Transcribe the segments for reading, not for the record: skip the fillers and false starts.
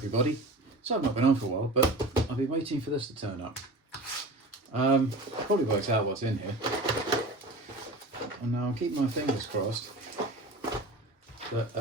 everybody. So I've not been on for a while, but I've been waiting for this to turn up. Probably works out what's in here. And now I'll keep my fingers crossed that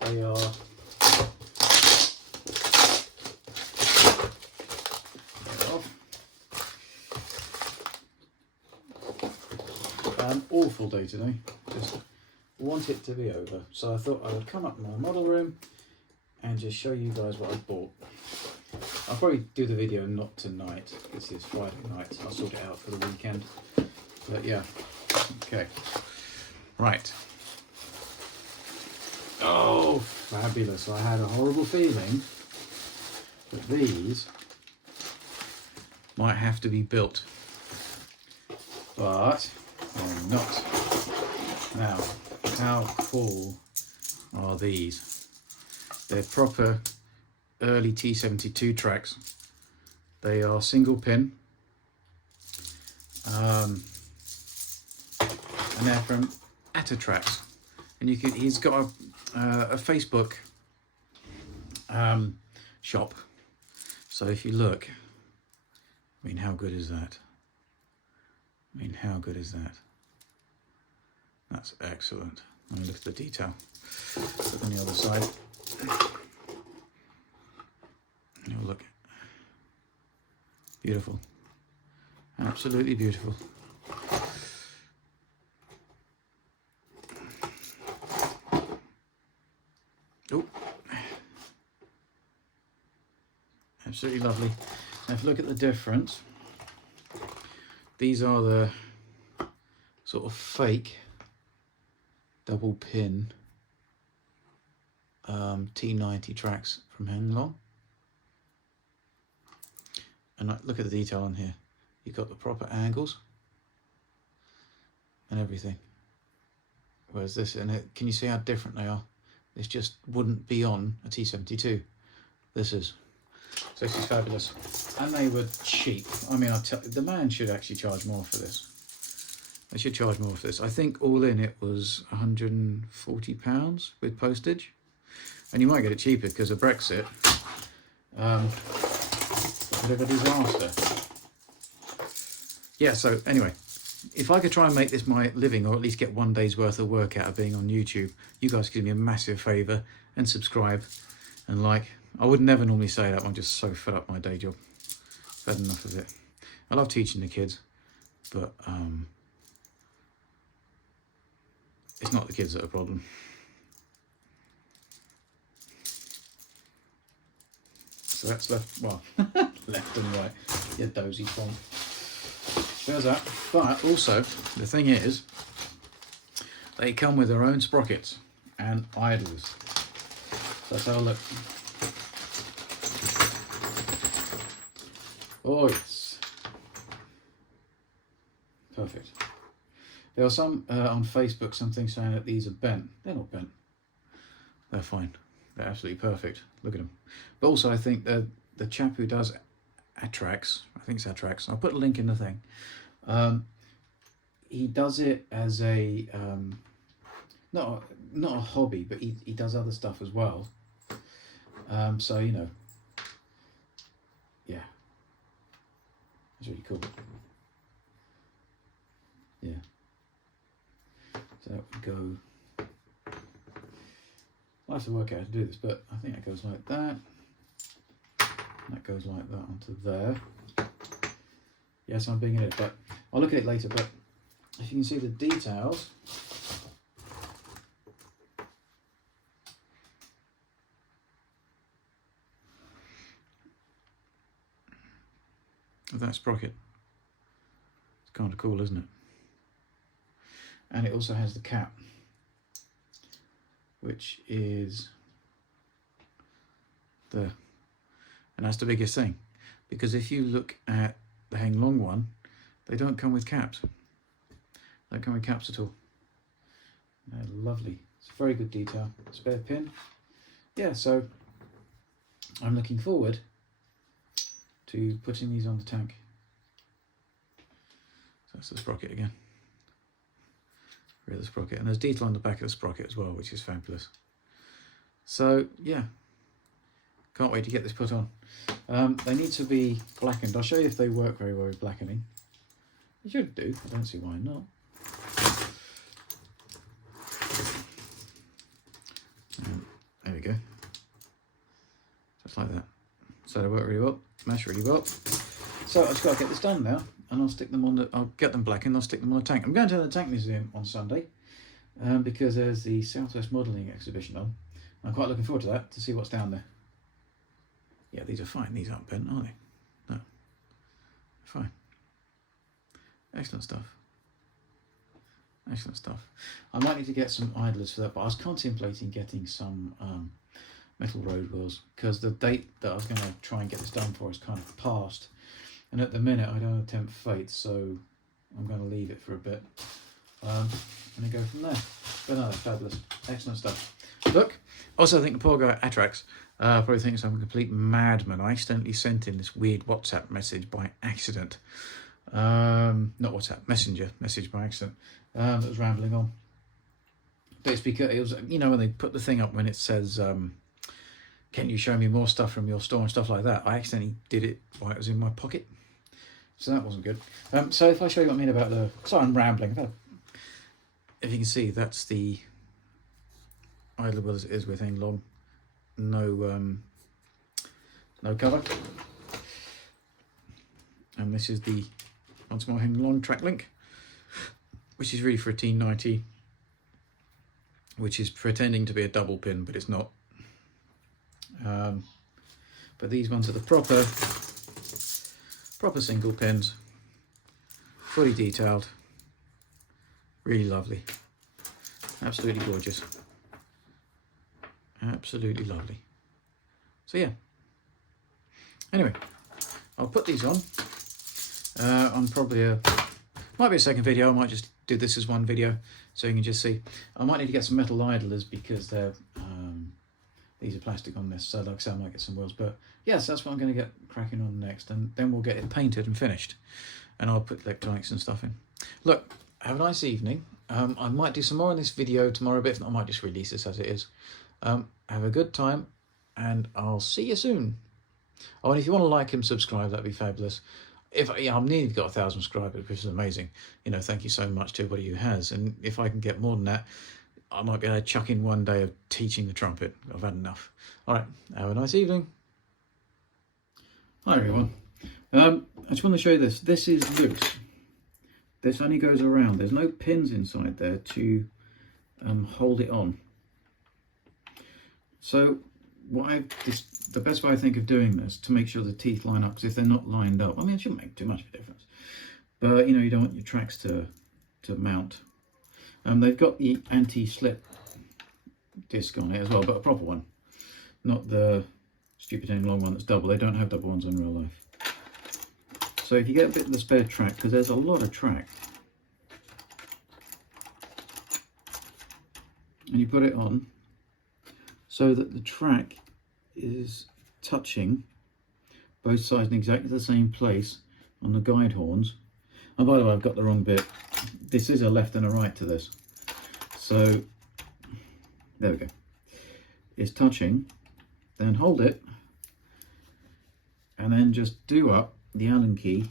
they are awful day today. Just want it to be over. So I thought I would come up in my model room and just show you guys what I bought. I'll probably do the video not tonight. This is Friday night. I'll sort it out for the weekend. But yeah, okay. Right. Oh, fabulous. I had a horrible feeling that these might have to be built. But they're not. Now, how cool are these? They're proper early T-72 tracks. They are single pin. And they're from Attracks. And you can, he's got a Facebook shop. So if you look, I mean, how good is that? I mean, how good is that? That's excellent. Let me look at the detail. Look on the other side. Oh, look. Beautiful. Absolutely beautiful. Oh. Absolutely lovely. Now if you look at the difference, these are the sort of fake double pin T90 tracks from Heng. And look at the detail on here. You've got the proper angles and everything. Whereas this, and can you see how different they are? This just wouldn't be on a T-72. This is. So this is fabulous. And they were cheap. I mean, the man should actually charge more for this. They should charge more for this. I think all in it was £140 with postage. And you might get it cheaper because of Brexit. Bit of a disaster. Yeah, so anyway, if I could try and make this my living, or at least get one day's worth of work out of being on YouTube, you guys could do me a massive favour and subscribe and like. I would never normally say that. I'm just so fed up my day job. I've had enough of it. I love teaching the kids, but it's not the kids that are a problem. So that's left, well, left and right. Yeah, dozy font. There's that. But also, the thing is, they come with their own sprockets and idles. So let's have a look. Oh, yes. Perfect. There are some on Facebook, something saying that these are bent. They're not bent. They're fine. They're absolutely perfect. Look at them. But also, I think the chap who does Attracks, I think it's Attracks, I'll put a link in the thing. He does it as a, not a hobby, but he does other stuff as well. So, you know, yeah. It's really cool. Yeah. So that would go. I'll have to work out how to do this, but I think that goes like that. That goes like that onto there. Yes, I'm being in it, but I'll look at it later. But if you can see the details. Of that sprocket. It's kind of cool, isn't it? And it also has the cap, which is there. And that's the biggest thing, because if you look at the Heng one, they don't come with caps. They don't come with caps at all. They're lovely. It's a very good detail. Spare pin. Yeah, so I'm looking forward to putting these on the tank. So that's the sprocket again. rear of the sprocket. And there's detail on the back of the sprocket as well, which is fabulous. So yeah, can't wait to get this put on. They need to be blackened. I'll show you if they work very well with blackening. They should do. I don't see why not. There we go. Just like that. So they work really well, mesh really well. So I've just got to get this done now, and I'll stick them on the, I'll get them blackened, I'll stick them on the tank. I'm going to the Tank Museum on Sunday, because there's the Southwest Modelling exhibition on. I'm quite looking forward to that, to see what's down there. Yeah, these are fine. These aren't bent, are they? No. Fine. Excellent stuff. Excellent stuff. I might need to get some idlers for that, but I was contemplating getting some metal road wheels, because the date that I was going to try and get this done for is kind of past. And at the minute, I don't want to tempt fate, so I'm going to leave it for a bit. And then go from there. But no, that's fabulous. Excellent stuff. Look, also I think the poor guy at Attracks probably thinks I'm a complete madman. I accidentally sent in this weird WhatsApp message by accident. Not WhatsApp, Messenger message by accident. That was rambling on. But it's because it was, you know, when they put the thing up when it says, can you show me more stuff from your store and stuff like that? I accidentally did it while it was in my pocket. So that wasn't good. So if I show you what I mean about the... Sorry, I'm rambling. If you can see, that's the idler wheel as it is with Heng long. No, no cover. And this is the, once more, Heng long track link, which is really for a T-90, which is pretending to be a double pin, but it's not. But these ones are the proper single pins, fully detailed, really lovely, absolutely gorgeous, absolutely lovely. So yeah, anyway, I'll put these on probably might be a second video. I might just do this as one video so you can just see. I might need to get some metal idlers because they're these are plastic on this, so like I said, I might get some wheels. But yes, that's what I'm going to get cracking on next, and then we'll get it painted and finished, and I'll put electronics and stuff in. Look, have a nice evening. I might do some more on this video tomorrow, but if not, I might just release this as it is. Have a good time, and I'll see you soon. Oh, and if you want to like and subscribe, that'd be fabulous. I'm nearly got 1,000 subscribers, which is amazing. You know, thank you so much to everybody who has. And if I can get more than that, I might be able to chuck in one day of teaching the trumpet. I've had enough. All right, have a nice evening. Hi everyone. I just want to show you this. This is loose. This only goes around. There's no pins inside there to hold it on. So the best way I think of doing this to make sure the teeth line up, because if they're not lined up, I mean, it shouldn't make too much of a difference. But you know, you don't want your tracks to mount. They've got the anti-slip disc on it as well, but a proper one, not the stupid Heng long one that's double. They don't have double ones in real life. So if you get a bit of the spare track, because there's a lot of track, and you put it on so that the track is touching both sides in exactly the same place on the guide horns. And by the way, I've got the wrong bit. This is a left and a right to this. So, there we go. It's touching, then hold it, and then just do up the Allen key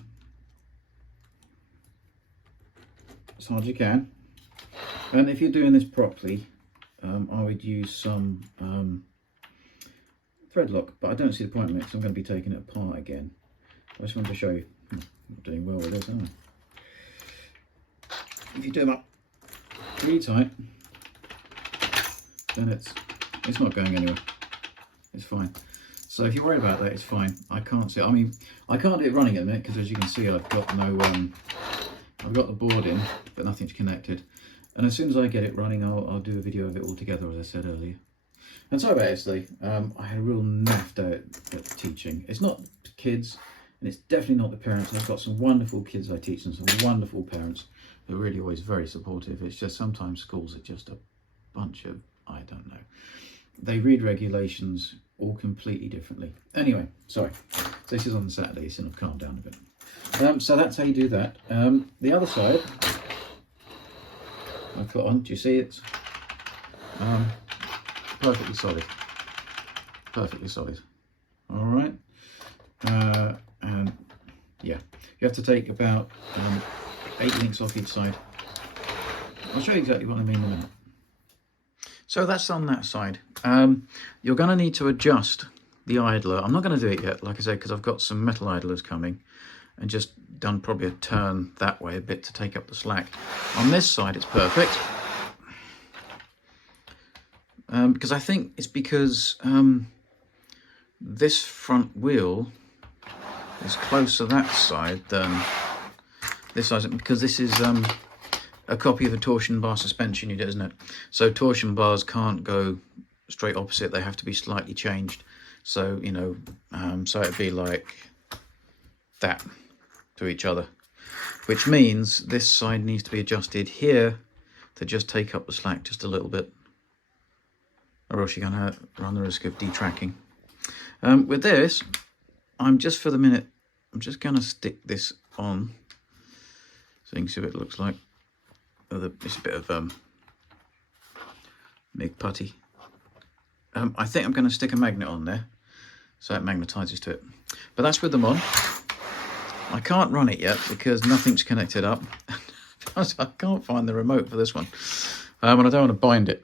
as hard as you can. And if you're doing this properly, I would use some thread lock, but I don't see the point in it, so I'm going to be taking it apart again. I just wanted to show you. I'm not doing well with this, am I? If you do them up really tight, then it's not going anywhere. It's fine. So if you're worried about that, it's fine. I can't see. I mean, I can't do it running at the minute because, as you can see, I've got no. I've got the board in, but nothing's connected. And as soon as I get it running, I'll do a video of it all together, as I said earlier. And sorry about yesterday. I had a real naff day at teaching. It's not the kids, and it's definitely not the parents. I've got some wonderful kids I teach and some wonderful parents. They're really always very supportive. It's just sometimes schools are just a bunch of, I don't know. They read regulations all completely differently. Anyway, sorry. This is on the Saturday, so I've calmed down a bit. So that's how you do that. The other side, I put on. Do you see it? Perfectly solid. Perfectly solid. All right. And yeah, you have to take about 8 links off each side. I'll show you exactly what I mean in a minute. So that's on that side. You're going to need to adjust the idler. I'm not going to do it yet, like I said, because I've got some metal idlers coming, and just done probably a turn that way a bit to take up the slack. On this side it's perfect, because I think it's because this front wheel is closer that side than this side, because this is a copy of a torsion bar suspension unit, isn't it? So torsion bars can't go straight opposite, they have to be slightly changed. So, you know, so it'd be like that to each other, which means this side needs to be adjusted here to just take up the slack just a little bit, or else you're going to run the risk of detracking. With this, I'm just, for the minute, I'm just going to stick this on so you can see what it looks like. It's a bit of MIG putty. I think I'm going to stick a magnet on there so it magnetizes to it. But that's with them on. I can't run it yet because nothing's connected up. I can't find the remote for this one. And I don't want to bind it.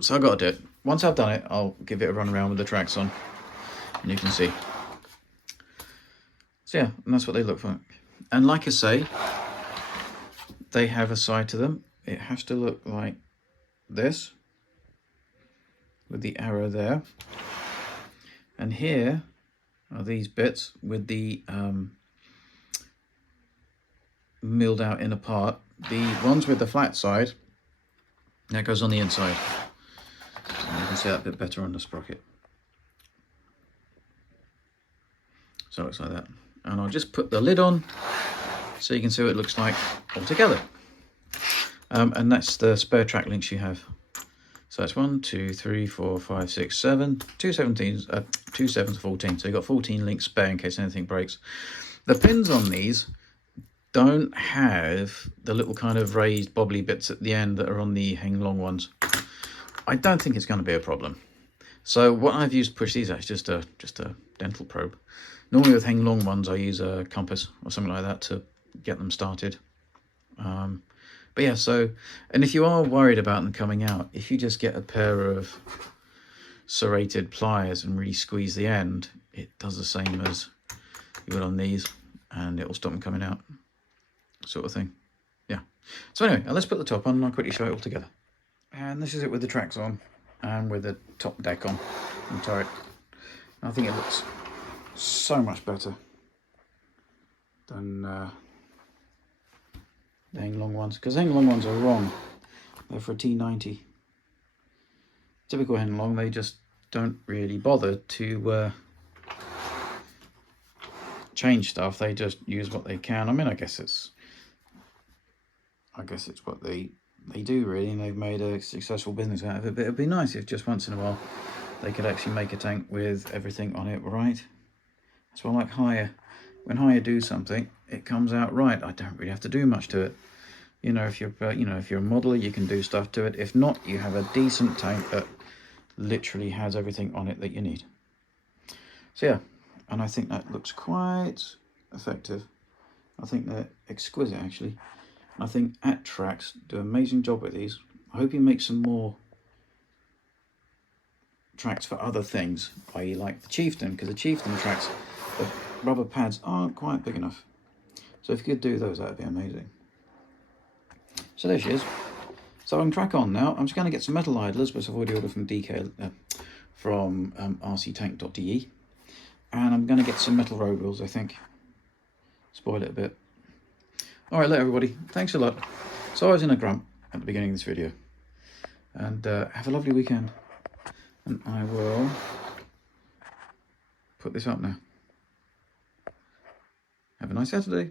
So I've got to do it. Once I've done it, I'll give it a run around with the tracks on. And you can see. So yeah, and that's what they look like. And like I say, they have a side to them. It has to look like this, with the arrow there. And here are these bits with the milled out inner part. The ones with the flat side, that goes on the inside. And you can see that a bit better on the sprocket. So it looks like that. And I'll just put the lid on so you can see what it looks like all together. And that's the spare track links you have. So it's 1, 2, 3, 4, 5, 6, 7, 2 17s, 2 7s, 14. So you've got 14 links spare in case anything breaks. The pins on these don't have the little kind of raised bobbly bits at the end that are on the Heng long ones. I don't think it's going to be a problem. So what I've used to push these out is just a dental probe. Normally with Heng long ones I use a compass or something like that to get them started. But yeah, so, and if you are worried about them coming out, if you just get a pair of serrated pliers and really squeeze the end, it does the same as you would on these, and it will stop them coming out, sort of thing. Yeah. So anyway, let's put the top on and I'll quickly show it all together. And this is it with the tracks on and with the top deck on and turret. I think it looks so much better than the Heng long ones, because Heng long ones are wrong. They're for a T90. Typical Heng long, they just don't really bother to change stuff. They just use what they can. I mean, I guess it's what they do really, and they've made a successful business out of it. But it'd be nice if just once in a while they could actually make a tank with everything on it right. That's why I like Hire. When Hire do something, it comes out right. I don't really have to do much to it. You know, if you're a modeler, you can do stuff to it. If not, you have a decent tank that literally has everything on it that you need. So yeah, and I think that looks quite effective. I think they're exquisite actually. I think Attracks do an amazing job with these. I hope he makes some more tracks for other things, i.e. like the Chieftain, because the Chieftain tracks, the rubber pads aren't quite big enough. So if you could do those, that would be amazing. So there she is. So I can crack on now. I'm just going to get some metal idlers, which I've already ordered from rctank.de, and I'm going to get some metal road wheels, I think. Spoil it a bit. All right, later everybody. Thanks a lot. So I was in a grump at the beginning of this video, and have a lovely weekend. And I will put this up now. Have a nice Saturday.